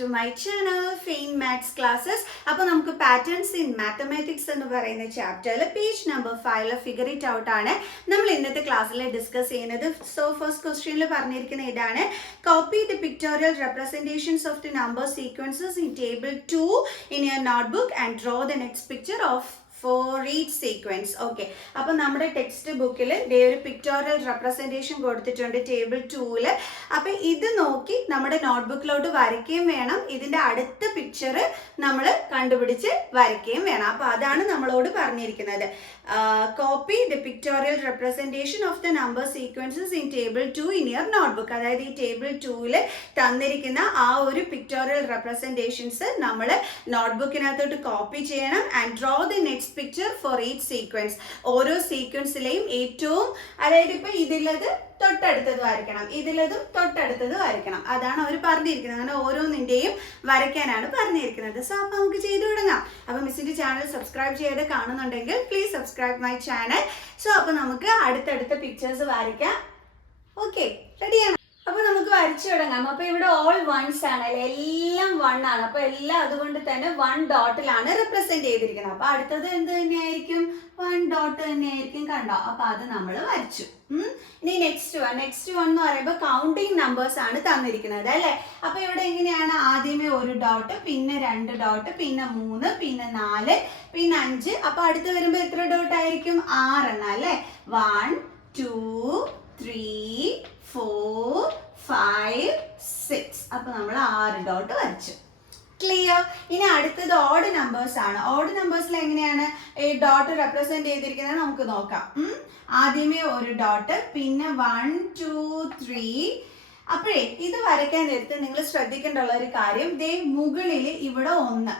to my channel Fame Maths Classes. അപ്പോൾ നമുക്ക് patterns in mathematics എന്ന് പറയുന്ന ചാപ്റ്ററിൽ page number 5 figure it out ആണ് നമ്മൾ ഇന്നത്തെ ക്ലാസ്സിൽ ഡിസ്കസ് ചെയ്യുന്നത്. സോ ഫസ്റ്റ് ക്വസ്റ്റ്യനിൽ പറഞ്ഞിരിക്കുന്ന ഇതാണ്, copy the pictorial representations of the number sequences in table 2 in your notebook and draw the next picture of for each sequence. Okay, അപ്പോൾ നമ്മുടെ ടെക്സ്റ്റ് ബുക്കിൽ ഒരു പിക്ടോറിയൽ റെപ്രസെൻറ്റേഷൻ കൊടുത്തിട്ടുണ്ട് ടേബിൾ 2-ൽ. അപ്പോൾ ഇത് നോക്കി നമ്മുടെ നോട്ട്ബുക്കിലോട്ട് വരയ്ക്കുകയും വേണം, ഇതിൻ്റെ അടുത്ത പിക്ചർ നമ്മൾ കണ്ടുപിടിച്ച് വരയ്ക്കുകയും വേണം. അപ്പോൾ അതാണ് നമ്മളോട് പറഞ്ഞിരിക്കുന്നത്. Copy the pictorial representation of the number sequences in table 2 in your notebook. അതായത് ഈ ടേബിൾ 2-ൽ തന്നിരിക്കുന്ന ആ ഒരു പിക്ടോറിയൽ റെപ്രസെൻറ്റേഷൻസ് നമ്മൾ നോട്ട്ബുക്കിനകത്തോട്ട് കോപ്പി ചെയ്യണം. And draw the next picture for each sequence. ഓരോ സീക്വൻസിലെയും ഏറ്റവും, അതായത് ഇപ്പൊ ഇതിലത് തൊട്ടടുത്തത് വരയ്ക്കണം, ഇതിലതും തൊട്ടടുത്തത് വരയ്ക്കണം, അതാണ് അവർ പറഞ്ഞിരിക്കുന്നത്. അങ്ങനെ ഓരോന്നിൻ്റെയും വരയ്ക്കാനാണ് പറഞ്ഞിരിക്കുന്നത്. സോ അപ്പോൾ നമുക്ക് ചെയ്തു തുടങ്ങാം. അപ്പോൾ മിസ്സിൻ്റെ ചാനൽ സബ്സ്ക്രൈബ് ചെയ്ത് കാണുന്നുണ്ടെങ്കിൽ please subscribe my channel. So അപ്പോൾ നമുക്ക് അടുത്തടുത്ത പിക്ചേഴ്സ് വരയ്ക്കാം. ഓക്കെ, റെഡിയാണ്? അപ്പോൾ നമുക്ക് വരച്ചു തുടങ്ങാം. അപ്പോൾ ഇവിടെ ഓൾ വൺസ് ആണ് അല്ലെ, എല്ലാം 1 ആണ്. അപ്പോൾ എല്ലാം അതുകൊണ്ട് തന്നെ 1 ഡോട്ടിലാണ് റെപ്രസെന്റ് ചെയ്തിരിക്കുന്നത്. അപ്പോൾ അടുത്തത് എന്ത് തന്നെയായിരിക്കും? 1 ഡോട്ട് തന്നെയായിരിക്കും. കണ്ടോ? അപ്പോൾ അത് നമ്മൾ വരച്ചു. ഇനി നെക്സ്റ്റ് വൺ എന്ന് പറയുമ്പോൾ കൗണ്ടിങ് നമ്പേഴ്സ് ആണ് തന്നിരിക്കുന്നത് അല്ലേ. അപ്പോൾ ഇവിടെ എങ്ങനെയാണ്? ആദ്യമേ 1 ഡോട്ട്, പിന്നെ 2 ഡോട്ട്, പിന്നെ 3, പിന്നെ 4, പിന്നെ 5. അപ്പോൾ അടുത്ത് വരുമ്പോൾ എത്ര ഡോട്ട് ആയിരിക്കും? 6 എണ്ണം അല്ലേ. 1 2 3 4 5 6. അപ്പോൾ നമ്മൾ 6 ഡോട്ട് വരച്ചു. ക്ലിയർ? ഇനി അടുത്തത് ഓഡ് നമ്പേഴ്സ് ആണ്. ഓഡ് നമ്പേഴ്സിൽ എങ്ങനെയാണ് ഈ ഡോട്ട് റെപ്രസെന്റ് ചെയ്തിരിക്കുന്നത് നമുക്ക് നോക്കാം. ആദ്യമേ 1 ഡോട്ട്, പിന്നെ 1 2 3. അപ്പോഴേ ഇത് വരയ്ക്കാൻ നേരത്തെ നിങ്ങൾ ശ്രദ്ധിക്കേണ്ടുള്ള ഒരു കാര്യം, ദേ മുകളിൽ ഇവിടെ 1,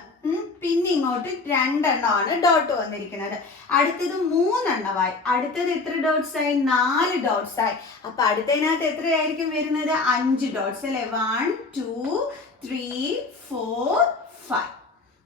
പിന്നെ ഇങ്ങോട്ട് 2 എണ്ണമാണ് ഡോട്ട് വന്നിരിക്കുന്നത്. അടുത്തത് 3 എണ്ണമായി. അടുത്തത് എത്ര ഡോട്ട്സ് ആയി? 4 ഡോട്ട്സ് ആയി. അപ്പൊ അടുത്തതിനകത്ത് എത്രയായിരിക്കും വരുന്നത്? 5 ഡോട്ട്സ് അല്ലെ. 1 2 3 4 5.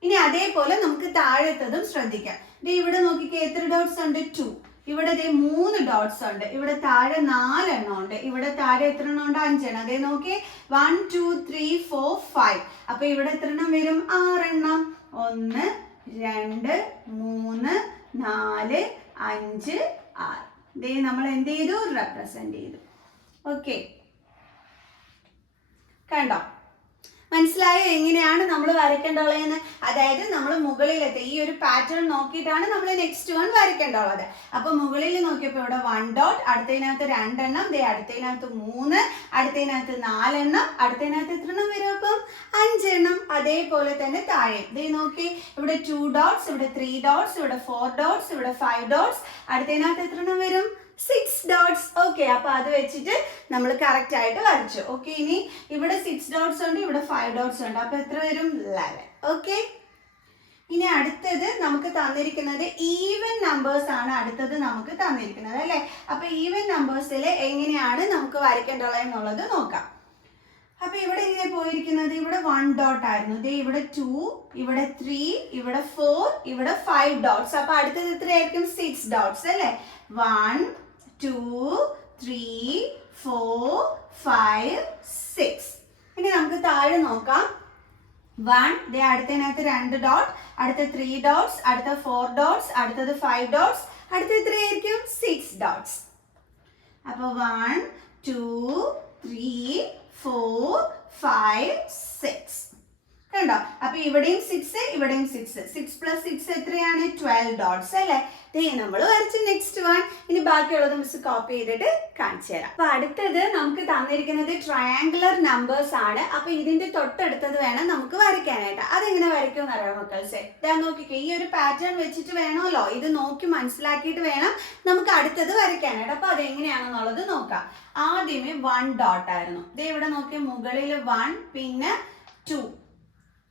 ഇനി അതേപോലെ നമുക്ക് താഴത്തതും ശ്രദ്ധിക്കാം. ഇവിടെ നോക്കിക്കേ, എത്ര ഡോട്ട്സ് ഉണ്ട്? 2. ഇവിടെ 3 ഡോട്ട്സ് ഉണ്ട്. ഇവിടെ താഴെ 4 എണ്ണം ഉണ്ട്. ഇവിടെ താഴെ എത്ര എണ്ണം ഉണ്ട്? 5 എണ്ണം. അതേ നോക്കി, 1 2 3 4 5. അപ്പൊ ഇവിടെ എത്ര എണ്ണം വരും? 6 എണ്ണം. 1 2 3 4 5 6. ദേ നമ്മൾ എന്ത് ചെയ്തു? റെപ്രസെന്റ് ചെയ്തു. ഓക്കെ, കണ്ടോ? മനസ്സിലായോ എങ്ങനെയാണ് നമ്മൾ വരയ്ക്കേണ്ടുള്ളതെന്ന്? അതായത് നമ്മൾ മുകളിലത്തെ ഈ ഒരു പാറ്റേൺ നോക്കിയിട്ടാണ് നമ്മൾ നെക്സ്റ്റ് വൺ വരയ്ക്കേണ്ടുള്ളത്. അപ്പൊ മുകളിൽ നോക്കിയപ്പോൾ ഇവിടെ 1 ഡോട്ട്, അടുത്തതിനകത്ത് 2 എണ്ണം, അടുത്തതിനകത്ത് 3, അടുത്തതിനകത്ത് 4 എണ്ണം, അടുത്തതിനകത്ത് എത്ര എണ്ണം വരും? അപ്പം 5 എണ്ണം. അതേപോലെ തന്നെ താഴെ ദേ നോക്കി, ഇവിടെ 2 ഡോട്ട്സ്, ഇവിടെ 3 ഡോട്ട്സ്, ഇവിടെ 4 ഡോട്ട്സ്, ഇവിടെ 5 ഡോട്ട്സ്, അടുത്തതിനകത്ത് എത്ര എണ്ണം വരും? 6 ഡോട്ട്സ്. ഓക്കെ, അപ്പൊ അത് വെച്ചിട്ട് നമ്മൾ കറക്റ്റ് ആയിട്ട് വരച്ചു. ഓക്കെ, ഇനി ഇവിടെ 6 ഡോട്ട്സ് ഉണ്ട്, ഇവിടെ 5 ഡോട്ട്സ് ഉണ്ട്. അപ്പൊ എത്ര വരും? 11. ഓക്കെ, ഇനി അടുത്തത് നമുക്ക് തന്നിരിക്കുന്നത് ഈവൻ നമ്പേഴ്സ് ആണ്. അടുത്തത് നമുക്ക് തന്നിരിക്കുന്നത് അല്ലെ. അപ്പൊ ഈവൻ നമ്പേഴ്സിൽ എങ്ങനെയാണ് നമുക്ക് വരയ്ക്കേണ്ടുള്ളത് എന്നുള്ളത് നോക്കാം. അപ്പൊ ഇവിടെ എങ്ങനെ പോയിരിക്കുന്നത്? ഇവിടെ 1 ഡോട്ട് ആയിരുന്നു. ദേ ഇവിടെ 2, ഇവിടെ 3, ഇവിടെ 4, ഇവിടെ 5 ഡോട്ട്സ്. അപ്പൊ അടുത്തത് എത്രയായിരിക്കും? 6 ഡോട്ട്സ് അല്ലെ. 1 2 3 4 5 6. ഇനി നമുക്ക് താഴെ നോക്കാം. 1, ദേ അടുത്തതിനകത്ത് 2 ഡോട്ട്, അടുത്ത 3 ഡോട്ട്സ്, അടുത്ത 4 ഡോട്ട്സ്, അടുത്തത് 5 ഡോട്ട്സ്, അടുത്ത എത്രയായിരിക്കും? 6 ഡോട്ട്സ്. അപ്പൊ 1 2 3 4 5 6. കണ്ടോ? അപ്പൊ ഇവിടെയും 6, ഇവിടെയും 6. 6 + 6 എത്രയാണ്? 12 ഡോട്ട്സ് അല്ലേ. നമ്മൾ വരച്ച് നെക്സ്റ്റ് വൺ. ഇനി ബാക്കിയുള്ളത് മിസ് കോപ്പി ചെയ്തിട്ട് കാണിച്ചു തരാം. അപ്പൊ അടുത്തത് നമുക്ക് തന്നിരിക്കുന്നത് ട്രയാങ്കുലർ നമ്പേഴ്സ് ആണ്. അപ്പൊ ഇതിന്റെ തൊട്ടടുത്തത് വേണം നമുക്ക് വരയ്ക്കാനായിട്ട്. അതെങ്ങനെ വരയ്ക്കുമെന്ന് അറിയാം മക്കൾസെ? ഞാൻ നോക്കിക്കേ, ഈ ഒരു പാറ്റേൺ വെച്ചിട്ട് വേണമല്ലോ, ഇത് നോക്കി മനസ്സിലാക്കിയിട്ട് വേണം നമുക്ക് അടുത്തത് വരയ്ക്കാനായിട്ട്. അപ്പൊ അതെങ്ങനെയാണെന്നുള്ളത് നോക്കാം. ആദ്യമേ 1 ഡോട്ട് ആയിരുന്നു. ദേ ഇവിടെ നോക്കിയ മുകളിൽ 1, പിന്നെ 2.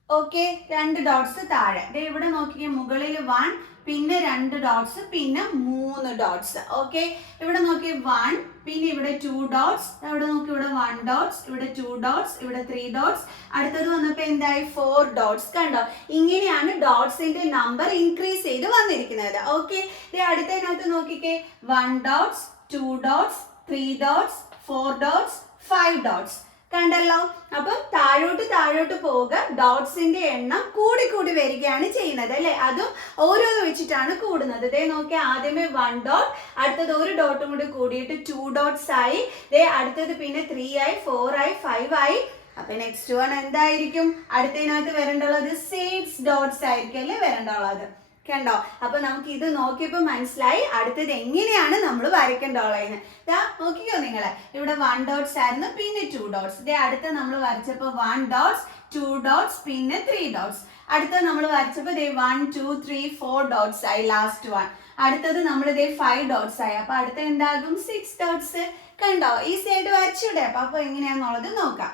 ഓക്കെ, 2 ഡോട്ട്സ് താഴെ. ദേ ഇവിടെ നോക്കിയ മുകളിൽ 1, പിന്നെ 2 ഡോട്ട്സ്, പിന്നെ 3 ഡോട്ട്സ്. ഓക്കെ, ഇവിടെ നോക്കി 1, പിന്നെ ഇവിടെ 2 ഡോട്ട്സ്, ഇവിടെ നോക്കി ഇവിടെ 1 ഡോട്ട്സ്, ഇവിടെ 2 ഡോട്ട്സ്, ഇവിടെ 3 ഡോട്ട്സ്, അടുത്തത് വന്നപ്പോൾ എന്തായി? 4 ഡോട്ട്സ്. കണ്ടോ? ഇങ്ങനെയാണ് ഡോട്ട്സിന്റെ നമ്പർ ഇൻക്രീസ് ചെയ്ത് വന്നിരിക്കുന്നത്. ഓക്കെ, അടുത്തതിനകത്ത് നോക്കിക്കേ, 1 dots, 2 dots, 3 dots, 4 dots, 5 dots. കണ്ടല്ലോ. അപ്പം താഴോട്ട് പോവുക, ഡോട്ട്സിന്റെ എണ്ണം കൂടി കൂടി വരികയാണ് ചെയ്യുന്നത് അല്ലെ. അതും ഓരോന്ന് വെച്ചിട്ടാണ് കൂടുന്നത്. ദേ നോക്കിയ ആദ്യമേ 1 ഡോട്ട്, അടുത്തത് ഒരു ഡോട്ടും കൂടി കൂടിയിട്ട് 2 ഡോട്ട്സ് ആയി. ദേ അടുത്തത് പിന്നെ 3 ആയി, 4 ആയി, 5 ആയി. അപ്പൊ നെക്സ്റ്റ് വൺ എന്തായിരിക്കും? അടുത്തതിനകത്ത് വരേണ്ടുള്ളത് 6 ഡോട്ട്സ് ആയിരിക്കും അല്ലേ വരേണ്ടുള്ളത്. കണ്ടോ? അപ്പൊ നമുക്ക് ഇത് നോക്കിയപ്പോ മനസ്സിലായി അടുത്തത് എങ്ങനെയാണ് നമ്മൾ വരയ്ക്കേണ്ടുള്ളതെന്ന്. ദാ നോക്കിക്കോ നിങ്ങള്, ഇവിടെ 1 ഡോട്ട്സ് ആയിരുന്നു, പിന്നെ 2 ഡോട്ട്സ്. ഇതേ അടുത്ത നമ്മൾ വരച്ചപ്പോ 1 ഡോട്ട്സ്, 2 ഡോട്ട്സ്, പിന്നെ 3 ഡോട്ട്സ്. അടുത്ത നമ്മൾ വരച്ചപ്പോ ദേ 1 2 3 4 ഡോട്ട്സ് ആയി, ലാസ്റ്റ് വൺ. അടുത്തത് നമ്മൾ ഇതേ 5 ഡോട്ട്സ് ആയി. അപ്പൊ അടുത്ത എന്താകും? 6 ഡോട്ട്സ്. കണ്ടോ? ഈസി ആയിട്ട് വരച്ചൂടെ? അപ്പൊ എങ്ങനെയാന്നുള്ളത് നോക്കാം.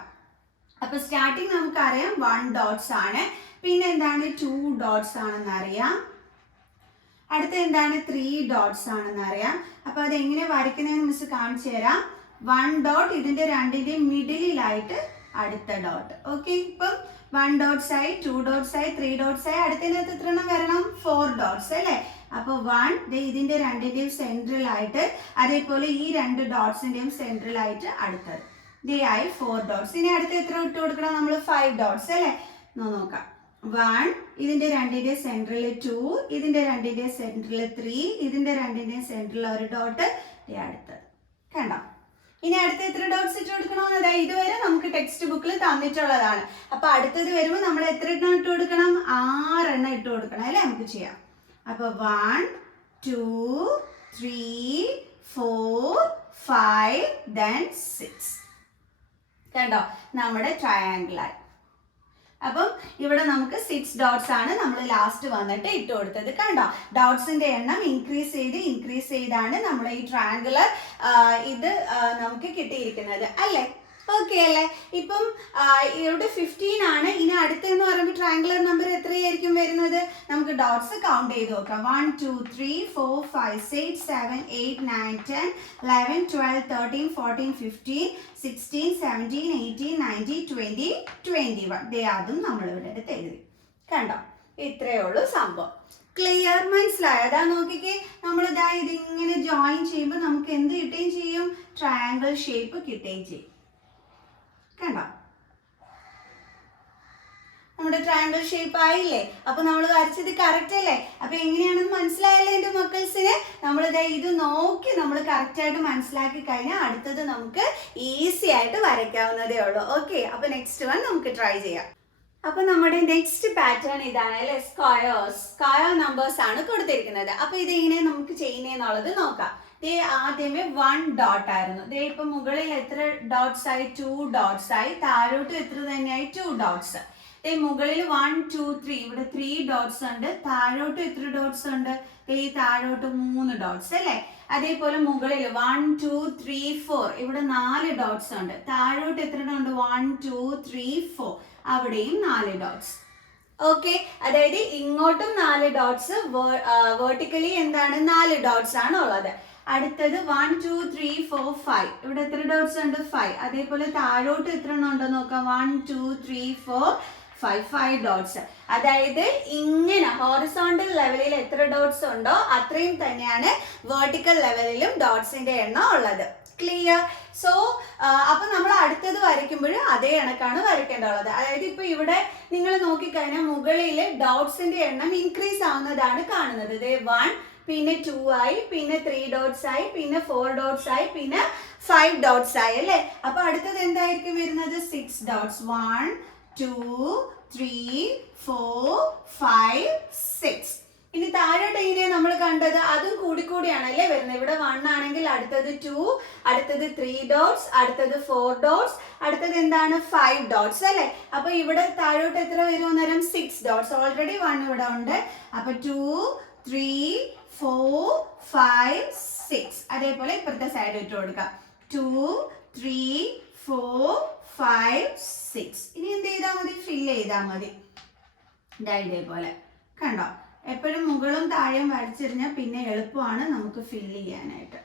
അപ്പൊ സ്റ്റാർട്ടിങ് നമുക്കറിയാം 1 ഡോട്ട്സ് ആണ്, പിന്നെ എന്താണ് 2 ഡോട്ട്സ് ആണെന്ന് അറിയാം, അടുത്ത എന്താണ് 3 ഡോട്ട്സ് ആണെന്ന് അറിയാം. അപ്പൊ അത് എങ്ങനെ വരയ്ക്കുന്നതെന്ന് മിസ് കാണിച്ചു തരാം. 1 ഡോട്ട് ഇതിന്റെ രണ്ടിന്റെയും മിഡിലായിട്ട് അടുത്ത ഡോട്ട്. ഓക്കെ, ഇപ്പം 1 ഡോട്ട്സ് ആയി, 2 ഡോട്ട്സ് ആയി, 3 ഡോട്ട്സ് ആയി. അടുത്തതിനകത്ത് എത്ര എണ്ണം വരണം? 4 ഡോട്ട്സ് അല്ലേ. അപ്പൊ 1 ഇതിന്റെ രണ്ടിന്റെയും സെൻട്രലായിട്ട്, അതേപോലെ ഈ 2 ഡോട്ട്സിന്റെയും സെൻട്രലായിട്ട് അടുത്തത്. ദേ ആയി 4 ഡോട്ട്സ്. ഇനി അടുത്ത് എത്ര ഇട്ട് കൊടുക്കണം നമ്മൾ? 5 ഡോട്ട്സ് അല്ലേ. നോക്കാം. 1 ഇതിന്റെ രണ്ടിന്റെ സെൻട്രൽ 2, ഇതിന്റെ രണ്ടിന്റെ സെൻട്രൽ 3, ഇതിന്റെ രണ്ടിന്റെ സെൻട്രൽ ഒരു ഡോട്ട്. അടുത്തത് കണ്ടോ? ഇനി അടുത്ത എത്ര ഡോട്ട്സ് ഇട്ട് കൊടുക്കണമെന്ന് ഇതുവരെ നമുക്ക് ടെക്സ്റ്റ് ബുക്കിൽ തന്നിട്ടുള്ളതാണ്. അപ്പൊ അടുത്തത് വരുമ്പോൾ നമ്മൾ എത്ര എണ്ണം ഇട്ട് കൊടുക്കണം? 6 എണ്ണം ഇട്ട് കൊടുക്കണം അല്ലേ. നമുക്ക് ചെയ്യാം. അപ്പൊ 1 2 3 4 5 then 6. കണ്ടോ? നമ്മുടെ ട്രയാങ്കിൾ ആയി. അപ്പം ഇവിടെ നമുക്ക് 6 ഡോട്ട്സ് ആണ് നമ്മൾ ലാസ്റ്റ് വന്നിട്ട് ഇട്ട് കൊടുത്തത്. കണ്ടോ? ഡോട്ട്സിന്റെ എണ്ണം ഇൻക്രീസ് ചെയ്താണ് നമ്മുടെ ഈ ട്രയാങ്കുലർ ഇത് നമുക്ക് കിട്ടിയിരിക്കുന്നത് അല്ലേ. ഓക്കെ അല്ലേ. ഇപ്പം ഇവിടെ 15 ആണ്. ഇനി അടുത്തെന്ന് പറയുമ്പോൾ ട്രയാങ്കുലർ നമ്പർ എത്രയായിരിക്കും വരുന്നത്? നമുക്ക് ഡോട്ട്സ് കൗണ്ട് ചെയ്ത് നോക്കാം. 1 2 3 4 5 6 7 8 9 10 11 12 13 14 15 16 17 18 19 20 21. ദേ അതും നമ്മൾ ഇവിടെ എടുത്ത് എഴുതി. കണ്ടോ? ഇത്രയേ ഉള്ളൂ സംഭവം. ക്ലിയർ? മനസ്സിലായോ? അതാ നോക്കിക്കേ, നമ്മൾ ഇതിങ്ങനെ ജോയിൻ ചെയ്യുമ്പോൾ നമുക്ക് എന്ത് കിട്ടുകയും ചെയ്യും? ട്രയാങ്കിൾ ഷേപ്പ് കിട്ടുകയും ചെയ്യും. കണ്ടോ? നമ്മുടെ ട്രയാങ്കിൾ ഷേപ്പ് ആയില്ലേ. അപ്പൊ നമ്മൾ വരച്ചത് കറക്റ്റ് അല്ലേ. അപ്പൊ എങ്ങനെയാണെന്ന് മനസ്സിലായല്ലേ എന്റെ മക്കൾസിന്? നമ്മൾ ഇത് നോക്കി നമ്മൾ കറക്റ്റ് ആയിട്ട് മനസ്സിലാക്കി കഴിഞ്ഞാൽ അടുത്തത് നമുക്ക് ഈസി ആയിട്ട് വരയ്ക്കാവുന്നതേ ഉള്ളൂ. ഓക്കെ, അപ്പൊ നെക്സ്റ്റ് വൺ നമുക്ക് ട്രൈ ചെയ്യാം. അപ്പൊ നമ്മുടെ നെക്സ്റ്റ് പാറ്റേൺ ഇതാണ് അല്ലെ. സ്ക്വയർ നമ്പേഴ്സ് ആണ് കൊടുത്തിരിക്കുന്നത്. അപ്പൊ ഇതെങ്ങനെ നമുക്ക് ചെയ്യുന്നതെന്നുള്ളത് നോക്കാം. ദേ ആദ്യമേ 1 ഡോട്ട് ആയിരുന്നു. ദേ ഇപ്പൊ മുകളിൽ എത്ര ഡോട്ട്സ് ആയി? 2 ഡോട്ട്സ് ആയി. താഴോട്ട് എത്ര തന്നെയായി? 2 ഡോട്ട്സ്. ദേ മുകളിൽ 1 2 3 ഇവിടെ 3 ഡോട്ട്സ് ഉണ്ട്. താഴോട്ട് എത്ര ഡോട്ട്സ് ഉണ്ട്? ദേ താഴോട്ട് 3 ഡോട്ട്സ് അല്ലേ. അതേപോലെ മുകളിൽ 1 2 3 4 ഇവിടെ 4 ഡോട്ട്സ് ഉണ്ട്. താഴോട്ട് എത്ര ഉണ്ട്? 1 2 3 4 അവിടെയും 4 ഡോട്ട്സ്. ഓക്കെ, അതായത് ഇങ്ങോട്ടും 4 ഡോട്ട്സ്, വേർട്ടിക്കലി എന്താണ് 4 ഡോട്ട്സ് ആണ് ഉള്ളത്. അടുത്തത് 1 2 3 4 5 ഇവിടെ എത്ര ഡോട്ട്സ് ഉണ്ട്? 5. അതേപോലെ താഴോട്ട് എത്ര എണ്ണം ഉണ്ടോ നോക്കാം. 1 2 3 4 5 ഡോട്ട്സ്. അതായത് ഇങ്ങനെ ഹോറിസോണ്ടൽ ലെവലിൽ എത്ര ഡോട്ട്സ് ഉണ്ടോ അത്രയും തന്നെയാണ് വെർട്ടിക്കൽ ലെവലിലും ഡോട്ട്സിന്റെ എണ്ണം ഉള്ളത്. ക്ലിയർ? സോ അപ്പൊ നമ്മൾ അടുത്തത് വരയ്ക്കുമ്പോൾ അതേ കണക്കാണ് വരയ്ക്കേണ്ടത്. അതായത് ഇപ്പൊ ഇവിടെ നിങ്ങൾ നോക്കിക്കഴിഞ്ഞാൽ മുകളിൽ ഡോട്ട്സിന്റെ എണ്ണം ഇൻക്രീസ് ആവുന്നതാണ് കാണുന്നത്. 1 പിന്നെ 2 ആയി, പിന്നെ 3 ഡോട്ട്സ് ആയി, പിന്നെ 4 ഡോട്ട്സ് ആയി, പിന്നെ 5 ഡോട്ട്സ് ആയി അല്ലേ. അപ്പൊ അടുത്തത് എന്തായിരിക്കും വരുന്നത്? 6 ഡോട്ട്സ്. 1 2 3 4 5 6. ഇനി താഴോട്ട് എങ്ങനെയാണ് നമ്മൾ കണ്ടത്? അതും കൂടിക്കൂടിയാണല്ലേ വരുന്നത്. ഇവിടെ 1 ആണെങ്കിൽ അടുത്തത് 2, അടുത്തത് 3 ഡോട്ട്സ്, അടുത്തത് 4 ഡോട്ട്സ്, അടുത്തത് എന്താണ് 5 ഡോട്ട്സ് അല്ലേ. അപ്പൊ ഇവിടെ താഴോട്ട് എത്ര വരും അന്നേരം? 6 ഡോട്ട്സ്. ഓൾറെഡി 1 ഇവിടെ ഉണ്ട്. അപ്പൊ 2 3 4 5 6. അതേപോലെ ഇപ്പുറത്തെ സൈഡ് ഇട്ട് കൊടുക്കാം. 2 3 4 5 6. ഇനി എന്ത് ചെയ്താൽ മതി? ഫില്ല് ചെയ്താൽ മതി. ഇതേപോലെ കണ്ടോ? എപ്പോഴും മുകളും താഴെയും വരച്ചിരുന്നാൽ പിന്നെ എളുപ്പമാണ് നമുക്ക് ഫില്ല് ചെയ്യാനായിട്ട്.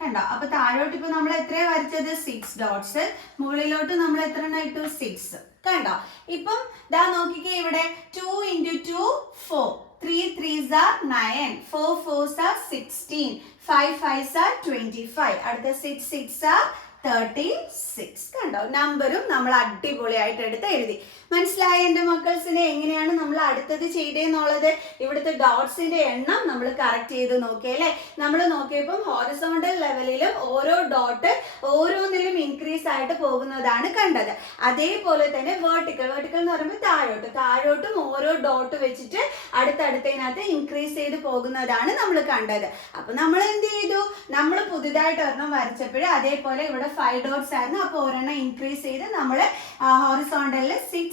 കണ്ടോ? അപ്പൊ താഴോട്ട് ഇപ്പൊ നമ്മൾ എത്രയാണ് വരച്ചത്? 6 ഡോട്ട്സ്. മുകളിലോട്ട് നമ്മൾ എത്ര എണ്ണം ഇട്ടു? 6. കണ്ടോ? ഇപ്പം ദാ നോക്കിക്കേ, ഇവിടെ 2 × 2 4. 3 3s are 9, 4 4s are 16, 5 5s are 25, അടുത്ത 6 6s are 36. കണ്ടോ, നമ്പറും നമ്മൾ അടിപൊളിയായിട്ട് എടുത്ത് എഴുതി. മനസ്സിലായ എൻ്റെ മക്കൾസിനെ? എങ്ങനെയാണ് നമ്മൾ അടുത്തത് ചെയ്തേന്നുള്ളത്? ഇവിടുത്തെ ഡോട്ട്സിന്റെ എണ്ണം നമ്മൾ കറക്റ്റ് ചെയ്ത് നോക്കിയല്ലേ? നമ്മൾ നോക്കിയപ്പം ഹോറിസോണ്ടൽ ലെവലിലും ഓരോ ഡോട്ട് ഓരോന്നിലും ഇൻക്രീസ് ആയിട്ട് പോകുന്നതാണ് കണ്ടത്. അതേപോലെ തന്നെ വെർട്ടിക്കൽ എന്ന് പറയുമ്പോൾ താഴോട്ടും ഓരോ ഡോട്ട് വെച്ചിട്ട് അടുത്തടുത്തതിനകത്ത് ഇൻക്രീസ് ചെയ്ത് പോകുന്നതാണ് നമ്മൾ കണ്ടത്. അപ്പൊ നമ്മൾ എന്ത് ചെയ്തു? നമ്മൾ പുതുതായിട്ട് ഒരെണ്ണം വരച്ചപ്പോഴും അതേപോലെ ഇവിടെ 5 ഡോട്ട്സ് ആയിരുന്നു. അപ്പോൾ ഒരെണ്ണം ഇൻക്രീസ് ചെയ്ത് നമ്മൾ ഹോറിസോണ്ടലിൽ 6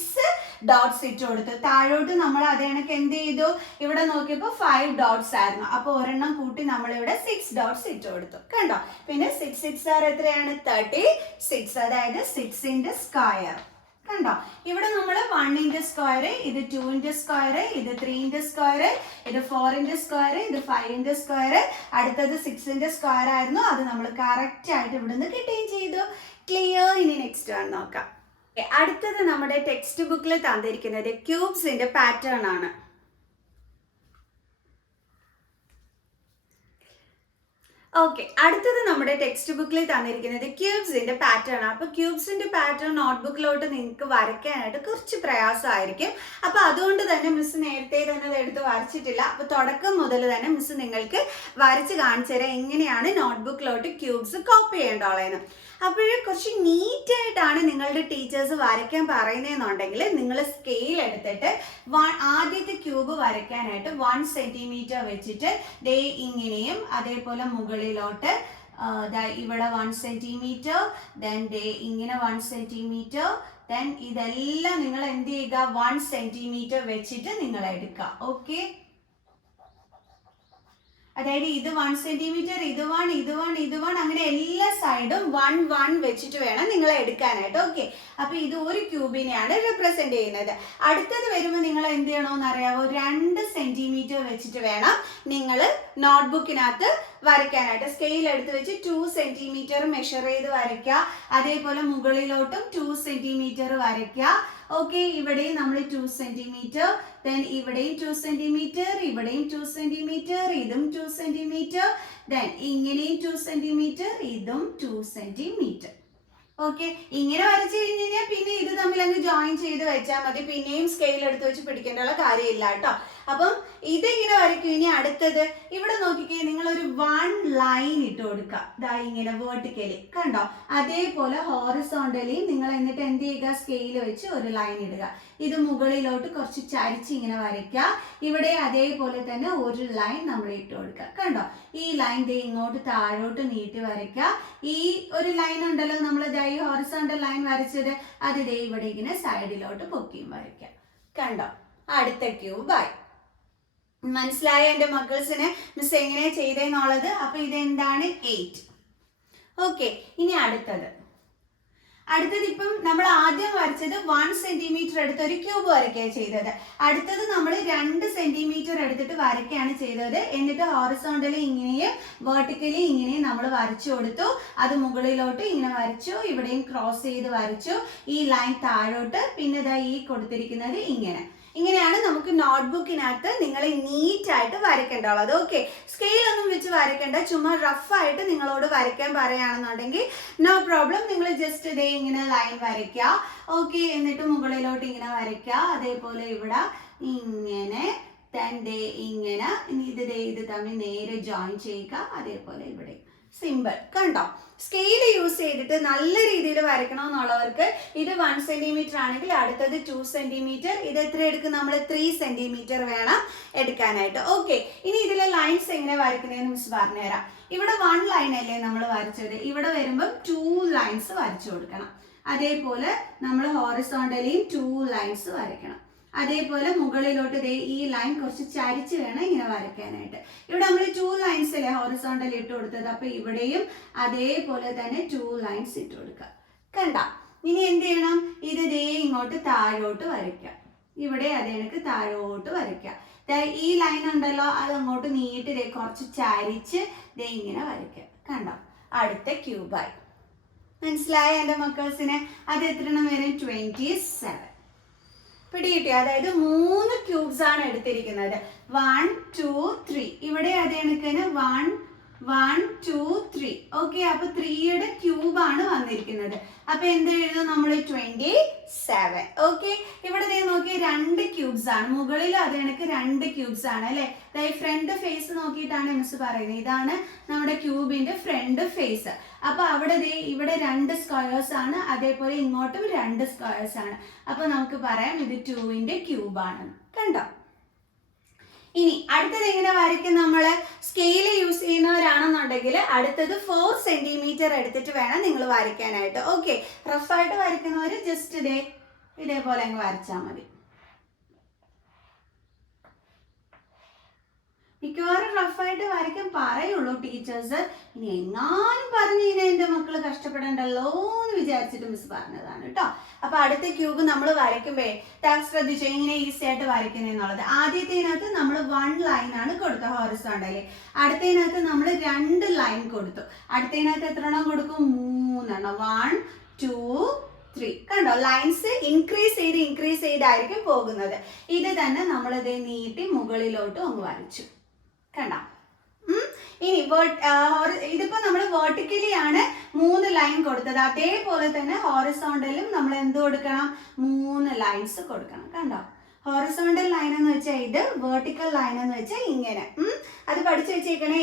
ഡോട്ട്സ് ഇട്ട് കൊടുത്തു. താഴോട്ട് നമ്മൾ അതേ കണക്ക് എന്ത് ചെയ്തു? ഇവിടെ നോക്കിയപ്പോൾ 5 ഡോട്ട്സ് ആയിരുന്നു. അപ്പോൾ ഒരെണ്ണം കൂട്ടി നമ്മൾ ഇവിടെ 6 ഡോട്ട്സ് ഇട്ട് കൊടുത്തു. കണ്ടോ? പിന്നെ 6 6 ആർ എത്രയാണ്? 36. അതായത് 6ന്റെ സ്ക്വയർ. കണ്ടോ? ഇവിടെ നമ്മൾ 1ന്റെ സ്ക്വയർ, ഇത് 2ന്റെ സ്ക്വയർ, ഇത് 3ന്റെ സ്ക്വയർ, ഇത് 4ന്റെ സ്ക്വയർ, ഇത് 5ന്റെ സ്ക്വയർ, അടുത്തത് 6ന്റെ സ്ക്വയർ ആയിരുന്നു. അത് നമ്മൾ കറക്റ്റ് ആയിട്ട് ഇവിടുന്ന് കിട്ടുകയും ചെയ്തു. ക്ലിയർ? ഇനി നെക്സ്റ്റ് ആണ് നോക്കാം. അടുത്തത് നമ്മുടെ ടെക്സ്റ്റ് ബുക്കിൽ തന്നിരിക്കുന്നത് ക്യൂബ്സിന്റെ പാറ്റേൺ ആണ്. ഓക്കെ, അടുത്തത് നമ്മുടെ ടെക്സ്റ്റ് ബുക്കിൽ തന്നിരിക്കുന്നത് ക്യൂബ്സിന്റെ പാറ്റേൺ ആണ്. അപ്പൊ ക്യൂബ്സിന്റെ പാറ്റേൺ നോട്ട്ബുക്കിലോട്ട് നിങ്ങൾക്ക് വരയ്ക്കാനായിട്ട് കുറച്ച് പ്രയാസമായിരിക്കും. അപ്പൊ അതുകൊണ്ട് തന്നെ മിസ് നേരത്തെ തന്നെ അത് എടുത്ത് വരച്ചിട്ടില്ല. അപ്പൊ തുടക്കം മുതൽ തന്നെ മിസ് നിങ്ങൾക്ക് വരച്ച് കാണിച്ചു തരാം എങ്ങനെയാണ് നോട്ട്ബുക്കിലോട്ട് ക്യൂബ്സ് കോപ്പി ചെയ്യേണ്ടതെന്ന്. അപ്പോഴേ കുറച്ച് നീറ്റായിട്ടാണ് നിങ്ങളുടെ ടീച്ചേഴ്സ് വരയ്ക്കാൻ പറയുന്നതെന്നുണ്ടെങ്കിൽ നിങ്ങൾ സ്കെയിൽ എടുത്തിട്ട് ആദ്യത്തെ ക്യൂബ് വരയ്ക്കാനായിട്ട് 1 സെന്റിമീറ്റർ വെച്ചിട്ട് ദേ ഇങ്ങനെയും അതേപോലെ മുകളിലോട്ട് ഇവിടെ 1 സെന്റിമീറ്റർ, ദെൻ ദേ ഇങ്ങനെ 1 സെന്റിമീറ്റർ, ദെൻ ഇതെല്ലാം നിങ്ങൾ എന്ത് ചെയ്യുക? 1 സെന്റിമീറ്റർ വെച്ചിട്ട് നിങ്ങൾ എടുക്കുക. ഓക്കെ, അതായത് ഇത് 1 സെന്റിമീറ്റർ, ഇത് 1 അങ്ങനെ എല്ലാ സൈഡും 1 1 വെച്ചിട്ട് വേണം നിങ്ങൾ എടുക്കാനായിട്ട്. ഓക്കെ, അപ്പൊ ഇത് ഒരു ക്യൂബിനെയാണ് റെപ്രസെന്റ് ചെയ്യുന്നത്. അടുത്തത് വരുമ്പോൾ നിങ്ങൾ എന്ത് ചെയ്യണമെന്ന് അറിയാവോ? 2 സെന്റിമീറ്റർ വെച്ചിട്ട് വേണം നിങ്ങൾ നോട്ട്ബുക്കിനകത്ത് വരയ്ക്കാനായിട്ട്. സ്കെയിൽ എടുത്ത് വെച്ച് 2 സെന്റിമീറ്റർ മെഷർ ചെയ്ത് വരയ്ക്കുക. അതേപോലെ മുകളിലോട്ടും 2 സെന്റിമീറ്റർ വരയ്ക്കുക. ഓക്കെ, ഇവിടെയും നമ്മൾ 2 സെന്റിമീറ്റർ, ദെൻ ഇവിടെയും 2 സെന്റിമീറ്റർ, ഇവിടെയും 2 സെന്റിമീറ്റർ, ഇതും 2 സെന്റിമീറ്റർ, ദെൻ ഇങ്ങനെയും 2 സെന്റിമീറ്റർ, ഇതും 2 സെന്റിമീറ്റർ. ഓക്കെ, ഇങ്ങനെ വരച്ചു കഴിഞ്ഞ് കഴിഞ്ഞാൽ പിന്നെ ഇത് തമ്മിൽ അങ്ങ് ജോയിൻ ചെയ്ത് വെച്ചാൽ മതി. പിന്നെയും സ്കെയിൽ എടുത്ത് വെച്ച് പിടിക്കേണ്ട കാര്യമില്ല കേട്ടോ. അപ്പം ഇതിങ്ങനെ വരയ്ക്കും. ഇനി അടുത്തത് ഇവിടെ നോക്കിക്കേ, നിങ്ങളൊരു 1 ലൈൻ ഇട്ട് കൊടുക്കുക. ഇതാ ഇങ്ങനെ വേർട്ടിക്കലി, കണ്ടോ? അതേപോലെ ഹോറിസോണ്ടലി നിങ്ങൾ എന്നിട്ട് എന്ത് ചെയ്യുക? സ്കെയിൽ വെച്ച് ഒരു ലൈൻ ഇടുക. ഇത് മുകളിലോട്ട് കുറച്ച് ചരിച്ച് ഇങ്ങനെ വരയ്ക്കുക. ഇവിടെ അതേപോലെ തന്നെ ഒരു ലൈൻ നമ്മൾ ഇട്ട് കൊടുക്കുക. കണ്ടോ? ഈ ലൈൻ ദേ ഇങ്ങോട്ട് താഴോട്ട് നീട്ടി വരയ്ക്കുക. ഈ ഒരു ലൈൻ ഉണ്ടല്ലോ നമ്മൾ ഈ ഹോറിസോണ്ടൽ ലൈൻ വരച്ചത്, അത് ദേ ഇവിടെ ഇങ്ങനെ സൈഡിലോട്ട് പൊക്കിയും വരയ്ക്കുക. കണ്ടോ? അടുത്ത ക്യൂബായി. മനസ്സിലായ എൻ്റെ മക്കൾസിന് മിസ് എങ്ങനെ ചെയ്തെന്നുള്ളത്? അപ്പൊ ഇതെന്താണ്? 8. ഓക്കെ, ഇനി അടുത്തത് ഇപ്പം നമ്മൾ ആദ്യം വരച്ചത് 1 സെന്റിമീറ്റർ എടുത്ത് ഒരു ക്യൂബ് വരയ്ക്കുകയാണ് ചെയ്തത്. അടുത്തത് നമ്മൾ 2 സെന്റിമീറ്റർ എടുത്തിട്ട് വരയ്ക്കുകയാണ് ചെയ്തത്. എന്നിട്ട് ഹോറിസോണ്ടലി ഇങ്ങനെയും വെർട്ടിക്കലി ഇങ്ങനെയും നമ്മൾ വരച്ചു കൊടുത്തു. അത് മുകളിലോട്ട് ഇങ്ങനെ വരച്ചു, ഇവിടെയും ക്രോസ് ചെയ്ത് വരച്ചു. ഈ ലൈൻ താഴോട്ട്, പിന്നെ ഇതാ ഈ കൊടുത്തിരിക്കുന്നത് ഇങ്ങനെയാണ് നമുക്ക് നോട്ട്ബുക്കിനകത്ത് നിങ്ങൾ നീറ്റായിട്ട് വരയ്ക്കേണ്ടുള്ളത്. ഓക്കെ, സ്കെയിൽ ഒന്നും വെച്ച് വരയ്ക്കേണ്ട, ചുമ്മാ റഫായിട്ട് നിങ്ങളോട് വരയ്ക്കാൻ പറയുകയാണെന്നുണ്ടെങ്കിൽ നോ പ്രോബ്ലം. നിങ്ങൾ ജസ്റ്റ് ഇതേ ഇങ്ങനെ ലൈൻ വരയ്ക്കുക. ഓക്കെ, എന്നിട്ട് മുകളിലോട്ട് ഇങ്ങനെ വരയ്ക്കുക. അതേപോലെ ഇവിടെ ഇങ്ങനെ, ദേ ഇങ്ങനെ, ഇത് തമ്മിൽ നേരെ ജോയിൻ ചെയ്യുക. അതേപോലെ ഇവിടെ സിമ്പിൾ. കണ്ടോ? സ്കെയിൽ യൂസ് ചെയ്തിട്ട് നല്ല രീതിയിൽ വരയ്ക്കണം എന്നുള്ളവർക്ക് ഇത് 1 സെന്റിമീറ്റർ ആണെങ്കിൽ അടുത്തത് 2 സെന്റിമീറ്റർ. ഇത് എത്ര എടുക്കും? നമ്മൾ 3 സെന്റിമീറ്റർ വേണം എടുക്കാനായിട്ട്. ഓക്കെ, ഇനി ഇതിലെ ലൈൻസ് എങ്ങനെ വരയ്ക്കുന്നതെന്ന് മിസ് പറഞ്ഞുതരാം. ഇവിടെ 1 ലൈൻ അല്ലേ നമ്മൾ വരച്ചത്, ഇവിടെ വരുമ്പം 2 ലൈൻസ് വരച്ചു കൊടുക്കണം. അതേപോലെ നമ്മൾ ഹോറിസോണ്ടലിയും 2 ലൈൻസ് വരയ്ക്കണം. അതേപോലെ മുകളിലോട്ട് ഈ ലൈൻ കുറച്ച് ചരിച്ച് വേണം ഇങ്ങനെ വരയ്ക്കാനായിട്ട്. ഇവിടെ നമ്മൾ 2 ലൈൻസ് അല്ലേ ഹോറിസോണ്ടൽ ഇട്ട് കൊടുത്തത്. അപ്പൊ ഇവിടെയും അതേപോലെ തന്നെ 2 ലൈൻസ് ഇട്ട് കൊടുക്കുക. കണ്ട? ഇനി എന്ത് ചെയ്യണം? ഇത് ഇങ്ങോട്ട് താഴോട്ട് വരയ്ക്കുക. ഇവിടെ അതേ കണക്ക് താഴോട്ട് വരയ്ക്കുക. ഈ ലൈൻ ഉണ്ടല്ലോ, അത് അങ്ങോട്ട് നീട്ടി കുറച്ച് ചരിച്ച് ഇങ്ങനെ വരയ്ക്കുക. കണ്ടോ? അടുത്ത ക്യൂബായി. മനസ്സിലായ എൻ്റെ മക്കൾസിനെ? അത് എത്ര എണ്ണം വരും? 27. പിടികിട്ടി? അതായത് 3 ക്യൂബ്സ് ആണ് എടുത്തിരിക്കുന്നത്. 1 2 3. ഇവിടെ അതേ കണക്കിന് 1 1 2 3. ഓക്കെ, അപ്പൊ 3യുടെ ക്യൂബ് ആണ് വന്നിരിക്കുന്നത്. അപ്പൊ എന്ത് എഴുതും നമ്മൾ? 27. ഓക്കെ, ഇവിടെ നോക്കി 2 ക്യൂബ്സ് ആണ്. മുകളിൽ അതേ കണക്ക് 2 ക്യൂബ്സ് ആണ് അല്ലെ. ഫ്രണ്ട് ഫേസ് നോക്കിയിട്ടാണ് മിസ് പറയുന്നത്. ഇതാണ് നമ്മുടെ ക്യൂബിന്റെ ഫ്രണ്ട് ഫേസ്. അപ്പൊ ഇവിടെ 2 സ്ക്വയേഴ്സ് ആണ്, അതേപോലെ ഇങ്ങോട്ടും 2 സ്ക്വയേഴ്സ് ആണ്. അപ്പൊ നമുക്ക് പറയാം ഇത് 2ന്റെ ക്യൂബ് ആണ്. കണ്ടോ? ഇനി അടുത്തത് എങ്ങനെ വരയ്ക്കും? നമ്മൾ സ്കെയിൽ യൂസ് ചെയ്യുന്നവരാണെന്നുണ്ടെങ്കിൽ അടുത്തത് 4 സെന്റിമീറ്റർ എടുത്തിട്ട് വേണം നിങ്ങൾ വരയ്ക്കാനായിട്ട്. ഓക്കെ, റഫായിട്ട് വരയ്ക്കുന്നവർ ജസ്റ്റ് ഇതേപോലെ അങ്ങ് വരച്ചാൽ മതി. മിക്കവാറും റഫായിട്ട് വരയ്ക്കാൻ പറയുള്ളൂ ടീച്ചേഴ്സ്. ഇനി എങ്ങാനും പറഞ്ഞു കഴിഞ്ഞാൽ എൻ്റെ മക്കൾ കഷ്ടപ്പെടണ്ടല്ലോ എന്ന് വിചാരിച്ചിട്ട് മിസ് പറഞ്ഞതാണ് കേട്ടോ. അപ്പൊ അടുത്ത ക്യൂബ് നമ്മൾ വരയ്ക്കുമ്പോഴേ ശ്രദ്ധിച്ചു ഇങ്ങനെ ഈസി ആയിട്ട് വരയ്ക്കുന്നതെന്നുള്ളത്. ആദ്യത്തേനകത്ത് നമ്മൾ 1 ലൈൻ ആണ് കൊടുത്തത് ഹൊറിസോണ്ടലി. അടുത്തതിനകത്ത് നമ്മൾ 2 ലൈൻ കൊടുത്തു. അടുത്തതിനകത്ത് എത്ര എണ്ണം കൊടുക്കും? 3 എണ്ണം. 1 2 3. കണ്ടോ? ലൈൻസ് ഇൻക്രീസ് ചെയ്തായിരിക്കും പോകുന്നത്. ഇത് തന്നെ നമ്മളിത് നീട്ടി മുകളിലോട്ടും ഒന്ന് വരച്ചു. കണ്ടോ? ഇനി ഇതിപ്പോ നമ്മൾ വെർട്ടിക്കലി ആണ് 3 ലൈൻ കൊടുത്തത്. അതേപോലെ തന്നെ ഹോറിസോണ്ടലും നമ്മൾ എന്ത് കൊടുക്കണം? 3 ലൈൻസ് കൊടുക്കണം. കണ്ടോ? ഹോറിസോണ്ടൽ ലൈൻ എന്ന് വെച്ചാൽ ഇത്, വെർട്ടിക്കൽ ലൈൻ എന്ന് വെച്ചാൽ ഇങ്ങനെ. അത് പഠിച്ചു വെച്ചേക്കണേ.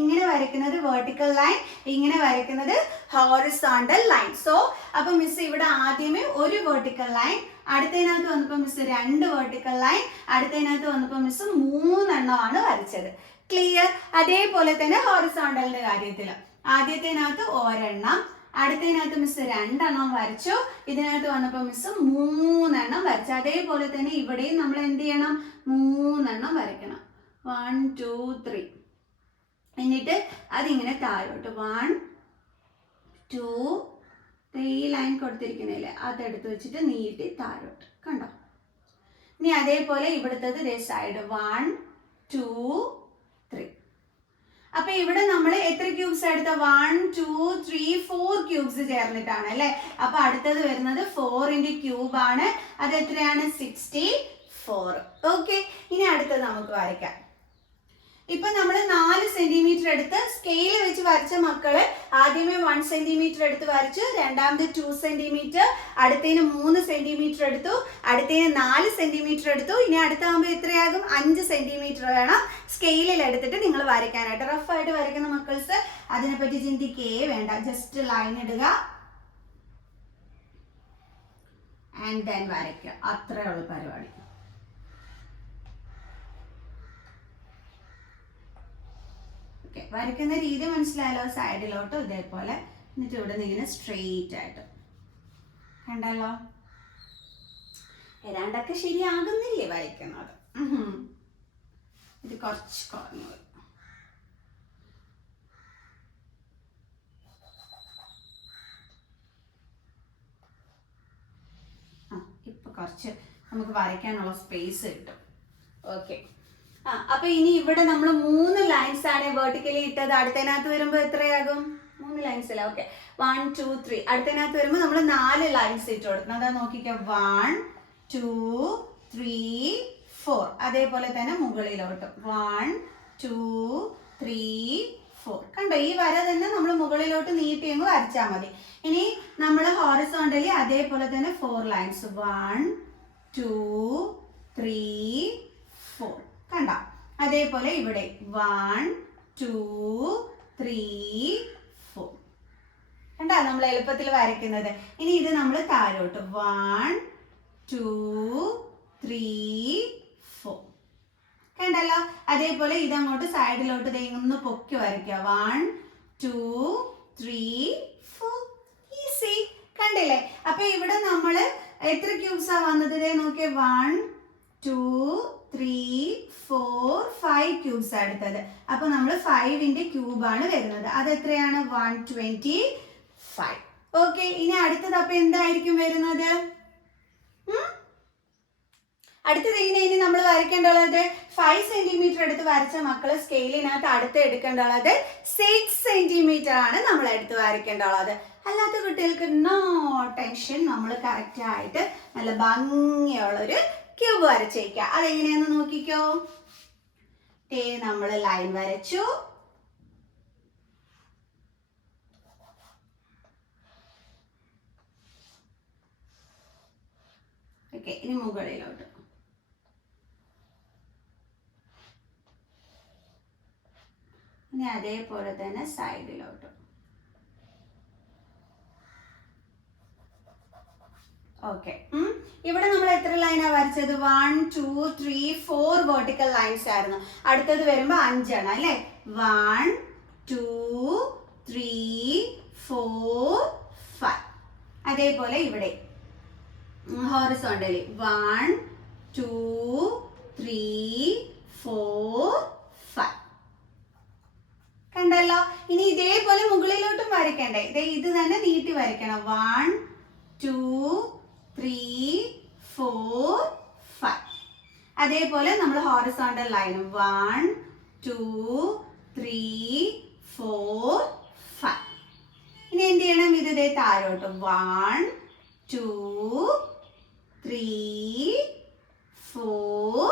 ഇങ്ങനെ വരയ്ക്കുന്നത് വെർട്ടിക്കൽ ലൈൻ, ഇങ്ങനെ വരയ്ക്കുന്നത് ഹോറിസോണ്ടൽ ലൈൻ. സോ അപ്പൊ മിസ് ഇവിടെ ആദ്യമേ ഒരു വെർട്ടിക്കൽ ലൈൻ, അടുത്തതിനകത്ത് വന്നപ്പോൾ മിസ് 2 വെർട്ടിക്കൽ ലൈൻ, അടുത്തതിനകത്ത് വന്നപ്പോൾ മിസ് 3 എണ്ണമാണ് വരച്ചത്. ക്ലിയർ? അതേപോലെ തന്നെ ഹോറിസോണ്ടലിന്റെ കാര്യത്തിൽ ആദ്യത്തിനകത്ത് ഒരെണ്ണം, അടുത്തതിനകത്ത് മിസ് 2 എണ്ണം വരച്ചു, ഇതിനകത്ത് വന്നപ്പോൾ മിസ് 3 എണ്ണം വരച്ചു. അതേപോലെ തന്നെ ഇവിടെയും നമ്മൾ എന്ത് ചെയ്യണം? 3 എണ്ണം വരയ്ക്കണം. 1 2 3. എന്നിട്ട് അതിങ്ങനെ താഴോട്ട് 1 2 3 ലൈൻ കൊടുത്തിരിക്കുന്നില്ലേ, അതെടുത്ത് വെച്ചിട്ട് നീട്ടി താഴോട്ട്. കണ്ടോ? ഇനി അതേപോലെ ഇവിടുത്തത് സൈഡ് 1 2 3. അപ്പൊ ഇവിടെ നമ്മൾ എത്ര ക്യൂബ്സ് എടുത്ത? 1 2 3 4 ക്യൂബ്സ് ചേർന്നിട്ടാണ് അല്ലെ. അപ്പൊ അടുത്തത് വരുന്നത് 4ന്റെ ക്യൂബ് ആണ്. അത് എത്രയാണ്? 64. ഓക്കെ, ഇനി അടുത്തത് നമുക്ക് വരയ്ക്കാം. ഇപ്പൊ നമ്മൾ 4 സെന്റിമീറ്റർ എടുത്ത് സ്കെയിൽ വെച്ച് വരച്ച മക്കള് ആദ്യമേ 1 സെന്റിമീറ്റർ എടുത്ത് വരച്ചു, രണ്ടാമത് 2 സെന്റിമീറ്റർ, അടുത്തതിന് 3 സെന്റിമീറ്റർ എടുത്തു, അടുത്തതിന് 4 സെന്റിമീറ്റർ എടുത്തു. ഇനി അടുത്താകുമ്പോൾ എത്രയാകും? 5 സെന്റിമീറ്റർ വേണം സ്കെയിലിൽ എടുത്തിട്ട് നിങ്ങൾ വരയ്ക്കാനായിട്ട്. റഫായിട്ട് വരയ്ക്കുന്ന മക്കൾസ് അതിനെപ്പറ്റി ചിന്തിക്കേ വേണ്ട. ജസ്റ്റ് ലൈൻ ഇടുക ആൻഡ് ദെൻ വരയ്ക്കുക. അത്രേ ഉള്ളൂ പരിപാടി. വരയ്ക്കുന്ന രീതി മനസ്സിലായല്ലോ? സൈഡിലോട്ട് ഇതേപോലെ, എന്നിട്ട് ഇവിടെ നിന്ന് ഇങ്ങനെ സ്ട്രെയിറ്റ് ആയിട്ട്. കണ്ടല്ലോ? ഏതാണ്ടൊക്കെ ശരിയാകുന്നില്ലേ വരയ്ക്കുന്നത്? ഇത് കുറച്ച് കുറഞ്ഞു. ഇപ്പൊ കുറച്ച് നമുക്ക് വരയ്ക്കാനുള്ള സ്പേസ് കിട്ടും. ഓക്കെ, അപ്പൊ ഇനി ഇവിടെ നമ്മൾ 3 ലൈൻസ് ആണ് വെർട്ടിക്കലി ഇട്ടത്. അടുത്തതിനകത്ത് വരുമ്പോ എത്രയാകും? 3 ലൈൻസ് അല്ലേ? ഓക്കെ, 1 2 3. അടുത്തതിനകത്ത് വരുമ്പോ നമ്മൾ 4 ലൈൻസ് ഇട്ട് കൊടുക്കണം. അതാ നോക്കിക്കോ, 1 2 3 4. അതേപോലെ തന്നെ മുകളിലോട്ട് 1 2 3 4. കണ്ടോ? ഈ വര തന്നെ നമ്മൾ മുകളിലോട്ട് നീട്ടി അങ്ങ് വരച്ചാൽ മതി. ഇനി നമ്മൾ ഹോറിസോണ്ടലി അതേപോലെ തന്നെ 4 ലൈൻസ് 1 2 3 4. കണ്ടോ? അതേപോലെ ഇവിടെ 1 2 3 4. കണ്ടോ? നമ്മൾ എളുപ്പത്തിൽ വരയ്ക്കുന്നത്. ഇനി ഇത് നമ്മൾ താഴോട്ട് 1 2 3 4. കണ്ടല്ലോ? അതേപോലെ ഇതങ്ങോട്ട് സൈഡിലോട്ട് ഒന്ന് പൊക്കി വരയ്ക്കുക. 1 2 3 4. ഈസി. കണ്ടില്ലേ? അപ്പൊ ഇവിടെ നമ്മൾ എത്ര ക്യൂബ്സാ വന്നത്? നോക്കിയേ, 1 2 3 4 5 ക്യൂബ്സ് എടുത്തത്. അപ്പൊ നമ്മൾ 5ന്റെ ക്യൂബാണ് വരുന്നത്. അത് എത്രയാണ്? 125. ഓക്കെ, ഇനി അടുത്തത് അപ്പൊ എന്തായിരിക്കും വരുന്നത്? അടുത്തത് ഇനി നമ്മൾ വരയ്ക്കേണ്ടുള്ളത് 5 സെന്റിമീറ്റർ എടുത്ത് വരച്ച മക്കള് സ്കെയിലിനകത്ത് അടുത്ത് എടുക്കേണ്ടുള്ളത് 6 സെന്റിമീറ്റർ ആണ് നമ്മൾ എടുത്ത് വരയ്ക്കേണ്ടുള്ളത് അല്ലാത്ത കുട്ടികൾക്ക് നോ ടെൻഷൻ, നമ്മൾ കറക്റ്റായിട്ട് നല്ല ഭംഗിയുള്ളൊരു ക്യൂബ് വരച്ചേക്കുക. അതെങ്ങനെയാന്ന് നോക്കിക്കോ. നമ്മൾ ലൈൻ വരച്ചു. ഓക്കെ, ഇനി മുകളിലോട്ട്. ഇനി അതേപോലെ തന്നെ സൈഡിലോട്ട്. ഓക്കെ, ഇവിടെ നമ്മൾ എത്ര ലൈനാ വരച്ചത്? 1 2 3 4 വെർട്ടിക്കൽ ലൈൻസ് ആയിരുന്നു. അടുത്തത് വരുമ്പോ 5 ആണ് അല്ലേ? 1 2 3 4 5. അതേപോലെ ഇവിടെ ഹോറിസോണ്ടലി 1 2 3 4 5. കണ്ടല്ലോ. ഇനി ഇതേപോലെ മുകളിലോട്ടും വരയ്ക്കണ്ടേ? ഇത് തന്നെ നീട്ടി വരയ്ക്കണം. 1 2 3 4 5. അതേപോലെ നമ്മൾ ഹോറിസോണ്ടൽ ലൈനും 1 2 3 4 5. ഇനി എന്ത് ചെയ്യണം? ഇത് താഴോട്ട് 1 2 3 4.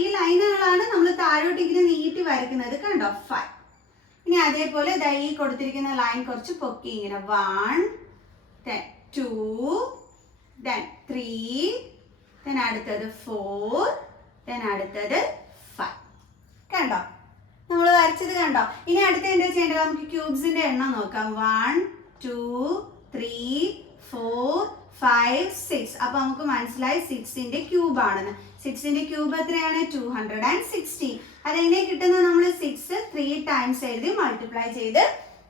ഈ ലൈനുകളാണ് നമ്മൾ താഴോട്ട് ഇങ്ങനെ നീട്ടി വരയ്ക്കുന്നത്. കണ്ടോ? 5. ഇനി അതേപോലെ ഈ കൊടുത്തിരിക്കുന്ന ലൈൻ കുറച്ച് പൊക്കി ഇങ്ങനെ 1 then 2 then 3 then അടുത്തത് 4 then അടുത്തത് 5. കണ്ടോ? നമ്മൾ വരച്ചത് കണ്ടോ? ഇനി അടുത്ത എന്താ ചെയ്യേണ്ടത്? നമുക്ക് ക്യൂബ്സിന്റെ എണ്ണം നോക്കാം. 1 2 3 4 5 6. അപ്പൊ നമുക്ക് മനസ്സിലായി 6ന്റെ ക്യൂബ് ആണെന്ന്. 6ന്റെ ക്യൂബ് എത്രയാണ്? 216. അതെങ്ങനെ കിട്ടുന്നത്? നമ്മൾ 6 3 ടൈംസ് എഴുതി മൾട്ടിപ്ലൈ ചെയ്ത്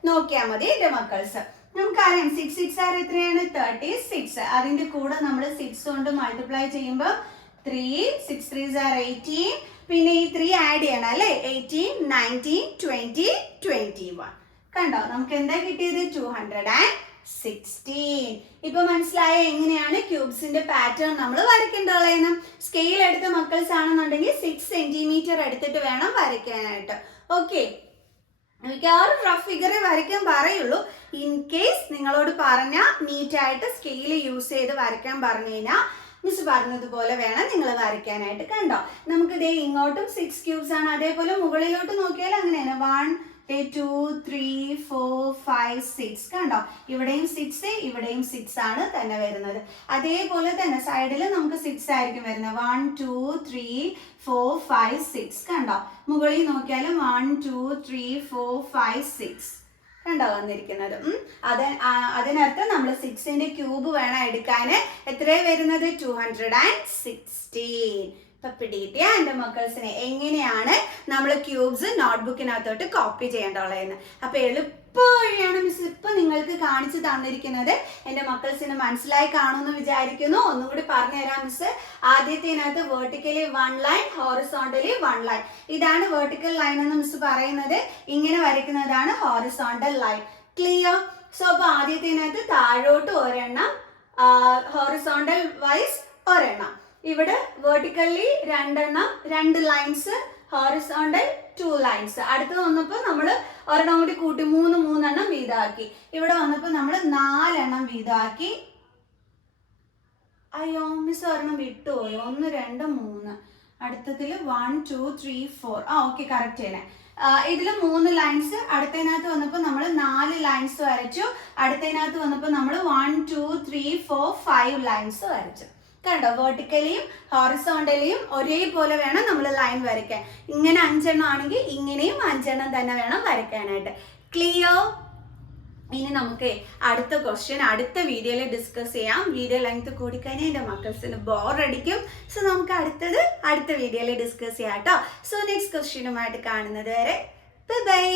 നോക്കിയാൽ മതി എന്റെ മക്കൾസ്. നമുക്കറിയാം 6 6 ആർ എത്രയാണ്? 36. അതിന്റെ കൂടെ നമ്മൾ 6 കൊണ്ട് മൾട്ടിപ്ലൈ ചെയ്യുമ്പോൾ 3 6 3s are 18. പിന്നെ ഈ 3 ആഡ് ചെയ്യണം അല്ലേ? 18 19 20 21. കണ്ടോ? നമുക്ക് എന്താ കിട്ടിയത്? 216. ഇപ്പൊ മനസ്സിലായ എങ്ങനെയാണ് ക്യൂബ്സിന്റെ പാറ്റേൺ നമ്മൾ വരയ്ക്കേണ്ടതെന്ന്? സ്കെയിൽ എടുത്ത മക്കൾസ് ആണെന്നുണ്ടെങ്കിൽ 6 സെന്റിമീറ്റർ എടുത്തിട്ട് വേണം വരയ്ക്കാനായിട്ട്. ഓക്കെ, മിക്കവാറും റഫ് ഫിഗറെ വരയ്ക്കാൻ പറയുള്ളൂ. ഇൻ കേസ് നിങ്ങളോട് പറഞ്ഞാൽ നീറ്റായിട്ട് സ്കെയിൽ യൂസ് ചെയ്ത് വരയ്ക്കാൻ പറഞ്ഞു കഴിഞ്ഞാൽ മിസ് പറഞ്ഞതുപോലെ വേണം നിങ്ങൾ വരയ്ക്കാനായിട്ട്. കണ്ടോ? നമുക്ക് ഇതേ ഇങ്ങോട്ടും 6 ക്യൂബ്സ് ആണ്. അതേപോലെ മുകളിലോട്ട് നോക്കിയാൽ അങ്ങനെയാണ്. 1 2 3 4 5 6. കണ്ടോ? ഇവിടെയും 6 ഇവിടെയും 6 ആണ് തന്നെ വരുന്നത്. അതേപോലെ തന്നെ സൈഡിൽ നമുക്ക് 6 ആയിരിക്കും വരുന്നത്. 1 2 3 4 5 6. കണ്ടോ? മുകളിൽ നോക്കിയാലും 1 2 3 4 5 6. കണ്ടോ വന്നിരിക്കുന്നത്? അതിനർത്ഥം നമ്മൾ 6ന്റെ ക്യൂബ് വേണം എടുക്കാൻ. എത്രയാണ് വരുന്നത്? 216. ഇപ്പൊ പിടികിട്ടിയ എൻ്റെ മക്കൾസിനെ എങ്ങനെയാണ് നമ്മൾ ക്യൂബ്സ് നോട്ട്ബുക്കിനകത്തോട്ട് കോപ്പി ചെയ്യേണ്ടതെന്ന്. അപ്പൊ എളുപ്പവഴിയാണ് മിസ് ഇപ്പൊ നിങ്ങൾക്ക് കാണിച്ചു തന്നിരിക്കുന്നത്. എൻ്റെ മക്കൾസിന് മനസ്സിലായി കാണുമെന്ന് വിചാരിക്കുന്നു. ഒന്നും കൂടി പറഞ്ഞു തരാം മിസ്. ആദ്യത്തേനകത്ത് വെർട്ടിക്കലി 1 ലൈൻ, ഹോറിസോണ്ടലി 1 ലൈൻ. ഇതാണ് വെർട്ടിക്കൽ ലൈൻ എന്ന് മിസ് പറയുന്നത്. ഇങ്ങനെ വരയ്ക്കുന്നതാണ് ഹോറിസോണ്ടൽ ലൈൻ. ക്ലിയർ? സോ അപ്പൊ ആദ്യത്തേനകത്ത് താഴോട്ട് ഒരെണ്ണം, ഹോറിസോണ്ടൽ വൈസ് ഒരെണ്ണം. ഇവിടെ വെർട്ടിക്കലി 2 എണ്ണം, 2 ലൈൻസ്, ഹോറിസോണ്ടൽ 2 ലൈൻസ്. അടുത്ത് വന്നപ്പോൾ നമ്മൾ ഒരെണ്ണം കൂടി കൂട്ടി 3 എണ്ണം വീതമാക്കി. ഇവിടെ വന്നപ്പോൾ നമ്മൾ 4 എണ്ണം വീതമാക്കി. അയ്യോ മിസ് ഒരെണ്ണം വിട്ടുപോയി. 1 2 3. അടുത്തതിൽ 1 2 3 4. ഓക്കെ, കറക്റ്റ് തന്നെ. ഇതിൽ 3 ലൈൻസ്. അടുത്തതിനകത്ത് വന്നപ്പോൾ നമ്മൾ 4 ലൈൻസ് വരച്ചു. അടുത്തതിനകത്ത് വന്നപ്പോൾ നമ്മൾ 1 2 3 4 5 ലൈൻസ് വരച്ചു. കണ്ടോ? വെർട്ടിക്കലിയും ഹോറിസോണ്ടലിയും ഒരേപോലെ വേണം നമ്മൾ ലൈൻ വരയ്ക്കാൻ. ഇങ്ങനെ 5 എണ്ണം ആണെങ്കിൽ ഇങ്ങനെയും 5 എണ്ണം തന്നെ വേണം വരയ്ക്കാനായിട്ട്. ക്ലിയർ? ഇനി നമുക്ക് അടുത്ത ക്വസ്റ്റ്യൻ അടുത്ത വീഡിയോയിൽ ഡിസ്കസ് ചെയ്യാം. വീഡിയോ ലെങ്ത് കൂടിക്കഴിഞ്ഞാൽ എൻ്റെ മക്കൾസിന് ബോറടിക്കും. സോ നമുക്ക് അടുത്ത വീഡിയോയിൽ ഡിസ്കസ് ചെയ്യാം കേട്ടോ. സോ നെക്സ്റ്റ് ക്വസ്റ്റ്യനുമായിട്ട് കാണുന്നത് വരെ ബൈ ബൈ.